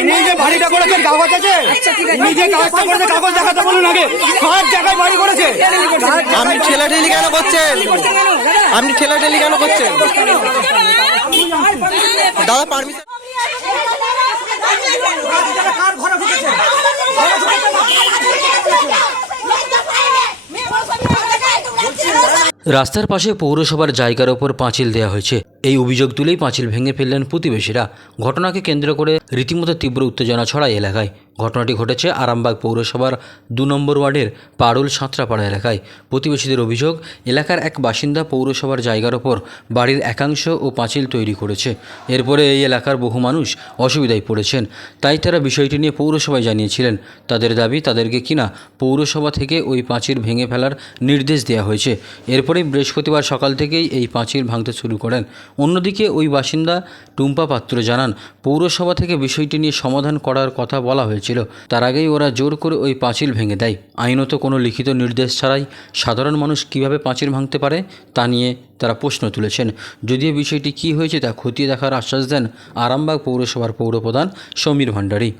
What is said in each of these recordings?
ইনি যে বাড়িটা করেছেন কাগজ আছে। ইনি যে কাগজটা করেছে কাগজ দেখাতে বলুন আগে। সব জায়গায় বাড়ি করেছে। আপনি ঠেলাঠেলি কেন করছেন? আপনি ঠেলাঠেলি কেন করছেন? দাদা পারমিশন কার ঘরে ঢুকেছে রাস্তার পাশে পৌরসভার জায়গার ওপর পাঁচিল দেওয়া হয়েছে। এই অভিযোগ তুলেই পাঁচিল ভেঙে ফেললেন প্রতিবেশীরা। ঘটনাকে কেন্দ্র করে রীতিমতো তীব্র উত্তেজনা ছড়ায় এলাকায়। ঘটনাটি ঘটেছে আরামবাগ পৌরসভার দু নম্বর ওয়ার্ডের পারুল সাঁতরাপাড়া এলাকায়। প্রতিবেশীদের অভিযোগ, এলাকার এক বাসিন্দা পৌরসভার জায়গার ওপর বাড়ির একাংশ ও পাঁচিল তৈরি করেছে। এরপরে এই এলাকার বহু মানুষ অসুবিধায় পড়েছেন। তাই তারা বিষয়টি নিয়ে পৌরসভায় জানিয়েছিলেন। তাদের দাবি, তাদেরকে কিনা পৌরসভা থেকে ওই পাঁচিল ভেঙে ফেলার নির্দেশ দেওয়া হয়েছে। এরপরেই বৃহস্পতিবার সকাল থেকেই এই পাঁচিল ভাঙতে শুরু করেন। অন্যদিকে ওই বাসিন্দা টুম্পা পাত্র জানান, পৌরসভা থেকে বিষয়টি নিয়ে সমাধান করার কথা বলা হয়েছিল তার আগেই ওরা জোর করে ওই পাঁচিল ভেঙে দেয়। আইনত কোনো লিখিত নির্দেশ ছাড়াই সাধারণ মানুষ কীভাবে পাঁচিল ভাঙতে পারে তা নিয়ে তারা প্রশ্ন তুলেছেন। যদিও বিষয়টি কী হয়েছে তা খতিয়ে দেখার আশ্বাস দেন আরামবাগ পৌরসভার পৌরপ্রধান সমীর ভান্ডারী।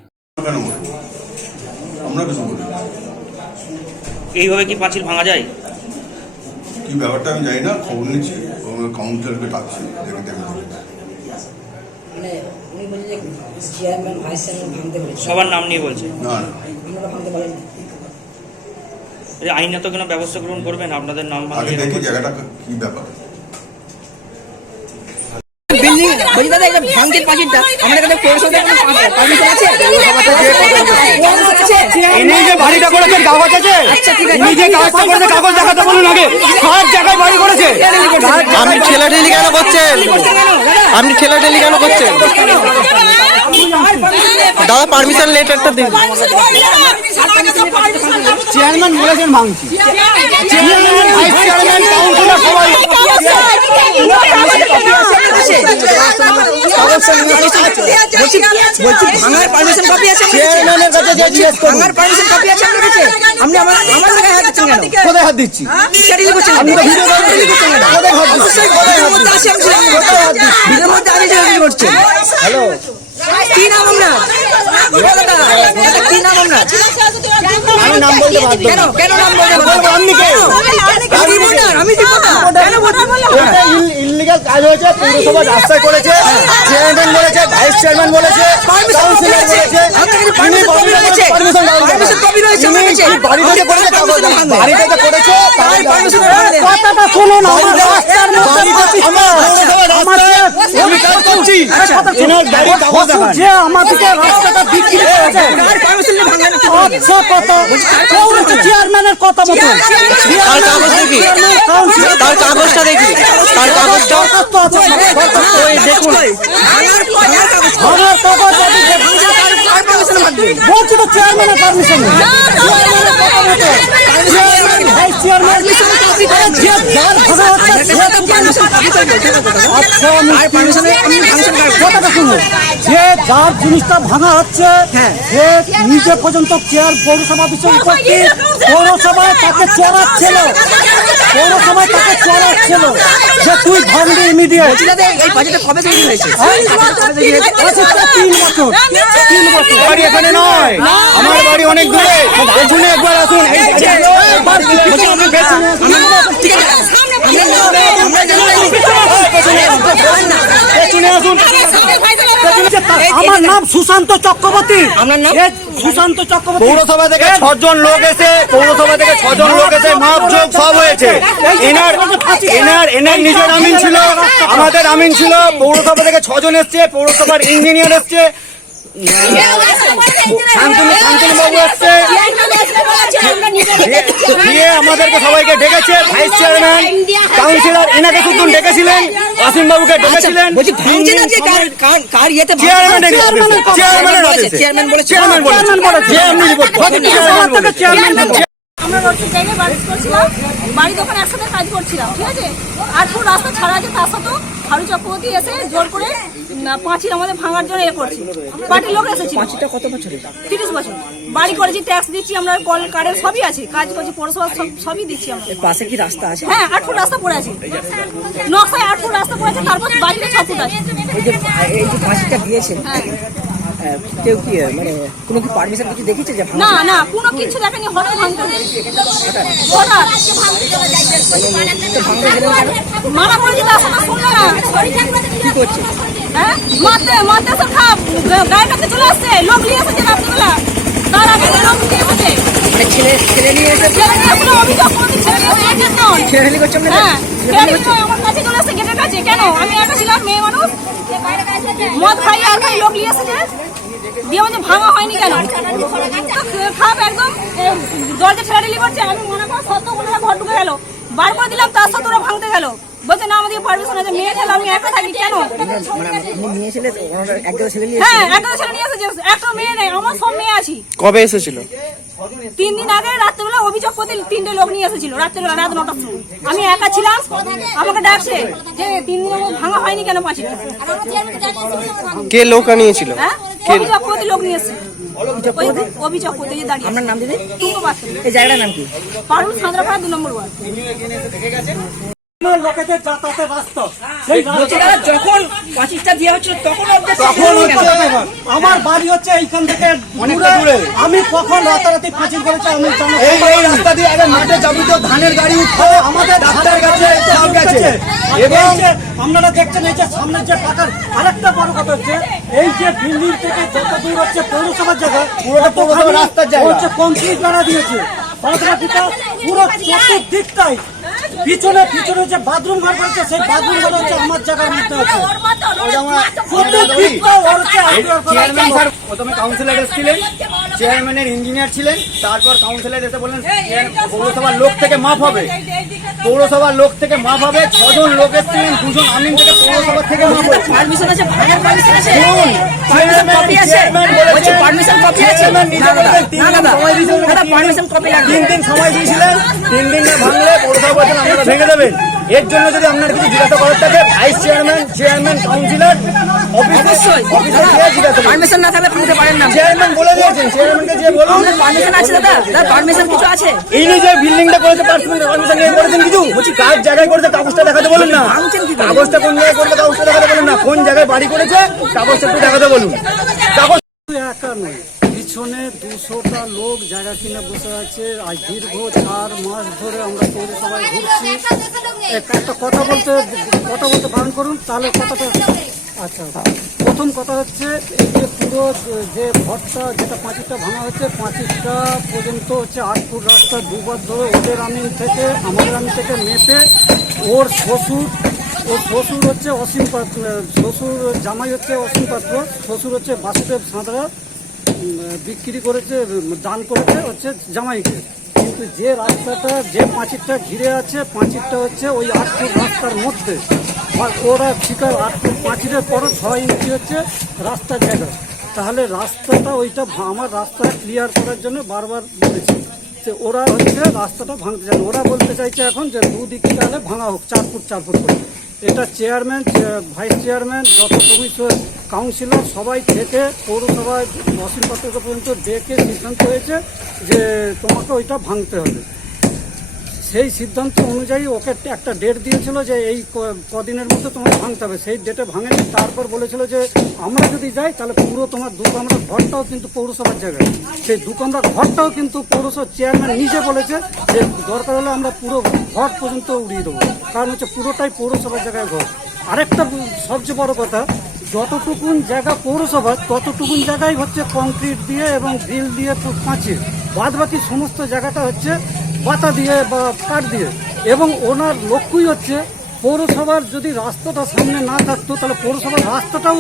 এইভাবে কি পাঁচিল ভাঙা যায়? কি ব্যাপারটা আমি জানি না। খবর নিচ্ছি। কাউন্সিলরকে ডাকছি দেখে দেখে বলি। মানে উনি বলছে যে চেয়ারম্যান ভাইস চেয়ারম্যান ভাঙতে পেরেছে সবার নাম নিয়ে বলছে? না ভাঙতে পারেন আইনত কোনো ব্যবস্থা গ্রহণ করবেন আপনাদের নাম আগে ভাঙিয়ে দেখি জায়গাটা কি ব্যাপার। বিল্ডিং বলছি দাদা এটা ভাঙতে পাঁচিলটা আমাদের কাছে পৌরসভা পারমিশন আছে? আছে ইনি যে বাড়িটা করেছেন কাগজ আছে? আচ্ছা, ঠিক আছে। ইনি যে কাগজটা করেছে কাগজ দেখাতে বলুন আগে। সব জায়গায় বাড়ি করেছে। আপনি ঠেলাঠেলি কেন করছেন? আপনি ঠেলাঠেলি কেন করছেন? দাদা পারমিশন লেটারটা দিন। চেয়ারম্যান বলেছেন ভাঙছি। চেয়ারম্যান ভাইস চেয়ারম্যান কাউন্সিলর সবাই। বলছি বলছি ভাঙার পারমিশন কপি আছে চেয়ারম্যানের কাছে যে জিজ্ঞেস করুন। ভাঙার পারমিশন কপি আছে আপনার কাছে আপনি আমার আমার জায়গায় হাত দিচ্ছেন কেন? কোথায় হাত দিচ্ছি? সেটাই করছেন আপনি তো ভিডিও কোথায় হাত দিচ্ছি আমি করছি। ভিডিওর মধ্যে আমি সেটাই করছেন হ্যালো। কি নাম আপনার? কি নাম আপনার? আমি নাম বলতে বাধ্য কেন কেন নাম বলতে বলব, আপনি কে? আমি রিপোর্টার আমি রিপোর্টার কেন বলতে এটা ইলিগাল কাজ হয়েছে পৌরসভা রাস্তায় করেছে চেয়ারম্যান বলেছে ভাইস চেয়ারম্যান বলেছে কাউন্সিলর বলেছে আপনার কাছে permission রয়েছে? পারমিশন Permission রয়েছে আমার কাছে? বাড়ি থেকে করেছে। বাড়ি থেকে করেছে তাই permission কথাটা শুনুন আমার রাস্তার মধ্যে আমার আমি কাজ করছি। এনার গাড়ি কাগজ আমাদেরকে রাস্তাটা বিক্রি করেছে আচ্ছা কথা পৌরসভা চেয়ারম্যানের কথা মতো তার কাগজ দেখি তার কাগজটা দেখি তার কাগজটা ওই দেখুন? আমার কাগজ? বলছি তো চেয়ারম্যানের পারমিশন চেয়ারম্যান চেয়ারম্যান যে যার? আচ্ছা জিনিসটা ভাঙা হচ্ছে হ্যাঁ। সে নিজে পর্যন্ত চেয়ার পৌরসভা বিষয় উপস্থিত পৌরসভায় তাকে চড়াচ্ছিল পৌরসভায় তাকে চড়াচ্ছিল যে তুই ভাঙবি ইমিডিয়েট এই বাজেটটা কবে তৈরি হয়েছে? তিন বছর তিন বছর বাড়ি এখানে নয় আমার বাড়ি অনেক দূরে পেছনে একবার আসুন। ঠিক আছে। আমরা আমরা আমার নাম সুশান্ত চক্রবর্তী আপনার নাম? সুশান্ত চক্রবর্তী পৌরসভা থেকে ছজন লোক এসে পৌরসভা থেকে ছজন লোক এসে মাপ যোগ সব হয়েছে এনার এনার এনার নিজের আমিন ছিল আমাদের আমিন ছিল, পৌরসভা থেকে ছজন এসছে, পৌরসভার ইঞ্জিনিয়ার এসছে আমাদেরকে সবাইকে ডেকেছে ভাইস চেয়ারম্যান কাউন্সিলর এনাকে শুধু ডেকেছিলেন অসীম বাবুকে ডেকেছিলেন। বলছি ভাঙছে না যে কার কার কার ইয়েতে ভাঙছে? Chairman chairman chairman. চেয়ারম্যান। আমরা রোডের জায়গায় বাড়ি করছিলাম বাড়ি দোকানে একসাথে কাজ করছিলাম ঠিক আছে? আর ফুট রাস্তা ছাড়া আছে তার সাথেও হারু চক্রবর্তী এসে জোর করে পাঁচিল আমাদের ভাঙার জন্য এ করছি। পার্টির লোক এসেছিল। পাঁচটা কত বছরের? তিরিশ বছর। বাড়ি করেছি ট্যাক্স দিচ্ছি আমরা কল কার্ডের সবই আছে কাজ করছি পৌরসভা সব সবই দিচ্ছি আমরা। পাশে কি রাস্তা আছে? হ্যাঁ আট ফুট রাস্তা পড়ে আছে। নকশায় আট ফুট রাস্তা পড়ে আছে তারপর বাড়িতে ছ ফুট আছে এই যে এই যে হ্যাঁ কেউ কি মানে কোনো কি পারমিশন কিছু দেখেছে যে না না কোনো কিছু দেখেনি হঠাৎ ভাঙতে হঠাৎ? মানা? করেছি তার সাথে শুনলো না। কি করছে? হ্যাঁ? মারতে মারতে সব খাপ। গায়ের কাছে চলে আসছে লোক নিয়ে এসেছে রাত্রিবেলা। তার আগে লোক নিয়ে এসেছে। মানে ছেলে ছেলে নিয়ে এসে ছেলে নিয়ে কোনো অভিযোগ কোনো ছেলে নিয়ে এসে একজন। ছেলেখালি করছে হ্যাঁ। ছেলে নিয়ে আমার কাছে চলে এসেছে গেটের কাছে। কেন? আমি একা ছিলাম মেয়ে মানুষ। মদ খাই আর খাই লোক নিয়ে এসেছে দিয়ে আমাদের ভাঙা হয়নি কেন? খাপ একদম এ, দরজা করছে আমি মনে করি সত্য বলে ঘর ঢুকে গেল। বার করে দিলাম তার সাথে ওরা ভাঙতে গেল। বলছে না আমাদের পারমিশন আছে। মেয়ে ছেলে আমি একা থাকি কেন? মানে একদম হ্যাঁ একটা ছেলে নিয়ে এসেছে একটা মেয়ে নেই আমার সব মেয়ে আছি। কবে এসেছিল? তিন দিন আগে রাত্রেবেলা অভিযোগ করতে তিনটে লোক নিয়ে এসেছিল রাত্রেবেলা রাত নটার সময়। আমি একা ছিলাম আমাকে ডাকছে যে তিন দিন ভাঙা হয়নি কেন পাঁচিটা কে লোক আনিয়েছিল? হ্যাঁ? অভিযোগ করতে লোক নিয়ে এসেছে। ওই অভিযোগ করতে গিয়ে দাঁড়িয়ে আপনার নাম দিদি? এই জায়গাটার নাম কি? পারুল সাঁতরাপাড়া দু নম্বর ওয়ার্ড। লোকেদের যাতায়াতের রাস্তা সেই যখন পাঁচিশটা দেওয়া হচ্ছিল তখন তখন আমার বাড়ি হচ্ছে এইখান থেকে অনেকটা দূরে। আমি কখন রাতারাতি পাঁচিল করেছি আমি জানো এই রাস্তা দিয়ে আগে মাঠে যাবিত ধানের গাড়ি উঠতো আমাদের এবং আপনারা দেখছেন এই যে সামনের যে টাকার আরেকটা বড় কথা হচ্ছে এই যে বিল্ডিং থেকে যত দূর হচ্ছে পৌরসভার জায়গা পুরোটা রাস্তার জায়গা। হচ্ছে দিয়েছে পুরো চতুর্দিকটাই পিছনে পিছনে যে বাথরুম ঘর করেছে সেই বাথরুম ঘর হচ্ছে আমার জায়গার মধ্যে আছে প্রথমে কাউন্সিলর এসেছিলেন চেয়ারম্যানের ইঞ্জিনিয়ার ছিলেন তারপর কাউন্সিলর এসে বললেন পৌরসভার লোক থেকে মাফ হবে পৌরসভার লোক থেকে মাফ হবে ছজন লোক এসেছিলেন দুজন আমিন থেকে পৌরসভা থেকে মাফ হবে। পারমিশন আছে ভাইয়ার পারমিশন আছে? পারমিশন কপি আছে? বলছি পারমিশন কপি আছে? না দাদা তিন দিন সময় দিয়েছিলেন, দাদা তিন দিন- পারমিশন কপি লাগবে। তিন দিন সময় দিয়েছিলেন তিন দিনে ভাঙলে পৌরসভা আপনারা ভেঙে দেবেন। এর জন্য যদি আপনার কিছু জিজ্ঞাসা করার থাকে ভাইস চেয়ারম্যান চেয়ারম্যান কাউন্সিলর অবশ্যই। পারমিশন না থাকলে ভাঙতে পারেন না। চেয়ারম্যান বলে দিয়েছেন চেয়ারম্যানকে যে বলুন। পারমিশন আছে দাদা। দাদা পারমিশন কিছু আছে? এই নিয়ে যে বিল্ডিংটা করেছে পারমিশন নিয়ে করেছেন কিছু? বলছি কার জায়গায় করেছে কাগজটা দেখাতে বলুন না? কাগজটা কোন জায়গায় করবে কাগজটা দেখাতে বলুন না। কোন জায়গায় বাড়ি করেছে কাগজটা একটু দেখাতে বলুন। কাগজ দুশোটা লোক জায়গা কিনে বসে আছে। আজ দীর্ঘ চার মাস ধরে আমরা পৌরসভায় ঘুরছি। এক- একটা কথা বলতে কথা বলতে বারণ করুন, তাহলে কথাটা আচ্ছা প্রথম কথা হচ্ছে, এই যে পুরো যে- ঘরটা, যেটা পাঁচিরটা ভাঙা হচ্ছে পাঁচিরটা পর্যন্ত হচ্ছে আট ফুট রাস্তা দুবার ধরে ওদের আমিন থেকে, আমাদের আমিন থেকে মেপে ওর শ্বশুর ওর শ্বশুর হচ্ছে অসীম পাত্র, শ্বশুর জামাই হচ্ছে অসীম পাত্র, শ্বশুর হচ্ছে বাসুদেব সাঁতরা। বিক্রি করেছে, দান করেছে হচ্ছে জামাইকে। কিন্তু যে রাস্তাটা, যে পাঁচিরটা ঘিরে আছে, পাঁচিরটা হচ্ছে ওই আট ফুট রাস্তার মধ্যে। আর ওরা শিকার আট ফুট পাঁচিরের পরও ছয় ইঞ্চি হচ্ছে রাস্তার জায়গা। তাহলে রাস্তাটা ওইটা আমার রাস্তা ক্লিয়ার করার জন্য বারবার বলেছি যে ওরা হচ্ছে রাস্তাটা ভাঙতে চায় না। ওরা বলতে চাইছে এখন যে দুদিকে তাহলে ভাঙা হোক, চার ফুট চার ফুট এটা চেয়ারম্যান ভাইস চেয়ারম্যান যত কমিশন কাউন্সিলর সবাই থেকে পৌরসভায় পাত্রকে পর্যন্ত ডেকে সিদ্ধান্ত হয়েছে যে তোমাকে ওইটা ভাঙতে হবে। সেই সিদ্ধান্ত অনুযায়ী ওকে একটা ডেট দিয়েছিল যে এই কদিনের মধ্যে তোমাকে ভাঙতে হবে। সেই ডেটে ভাঙেনি, তারপর বলেছিল যে আমরা যদি যাই তাহলে পুরো তোমার দু কামরা ঘরটাও কিন্তু পৌরসভার জায়গায়। সেই দু কামরা ঘরটাও কিন্তু পৌরসভার চেয়ারম্যান নিজে বলেছে যে দরকার হলে আমরা পুরো ঘর পর্যন্ত উড়িয়ে দেবো। কারণ হচ্ছে পুরোটাই পৌরসভার জায়গায় ঘর। আরেকটা সবচেয়ে বড় কথা যতটুকুন জায়গা পৌরসভা ততটুকুন জায়গায় হচ্ছে কংক্রিট দিয়ে এবং ভিল দিয়ে পাঁচিল। বাদ বাকি সমস্ত জায়গাটা হচ্ছে পাতা দিয়ে বা কাঠ দিয়ে। এবং ওনার লক্ষ্যই হচ্ছে পৌরসভার যদি রাস্তাটা সামনে না থাকতো, তাহলে পৌরসভার রাস্তাটাও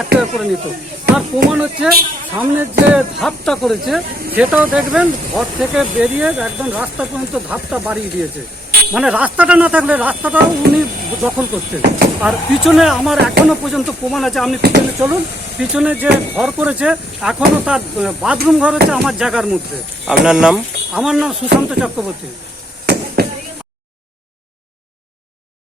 একটা করে নিত। তার প্রমাণ হচ্ছে সামনের যে ধাপটা করেছে, সেটাও দেখবেন, ঘর থেকে বেরিয়ে একদম রাস্তা পর্যন্ত ধাপটা বাড়িয়ে দিয়েছে। মানে রাস্তাটা না থাকলে রাস্তাটাও উনি দখল করতেন। আর পিছনে আমার এখনও পর্যন্ত প্রমাণ আছে আপনি পিছনে চলুন। পিছনে যে ঘর করেছে এখনও তার বাথরুম ঘর হচ্ছে আমার জায়গার মধ্যে। আপনার নাম? আমার নাম সুশান্ত চক্রবর্তী।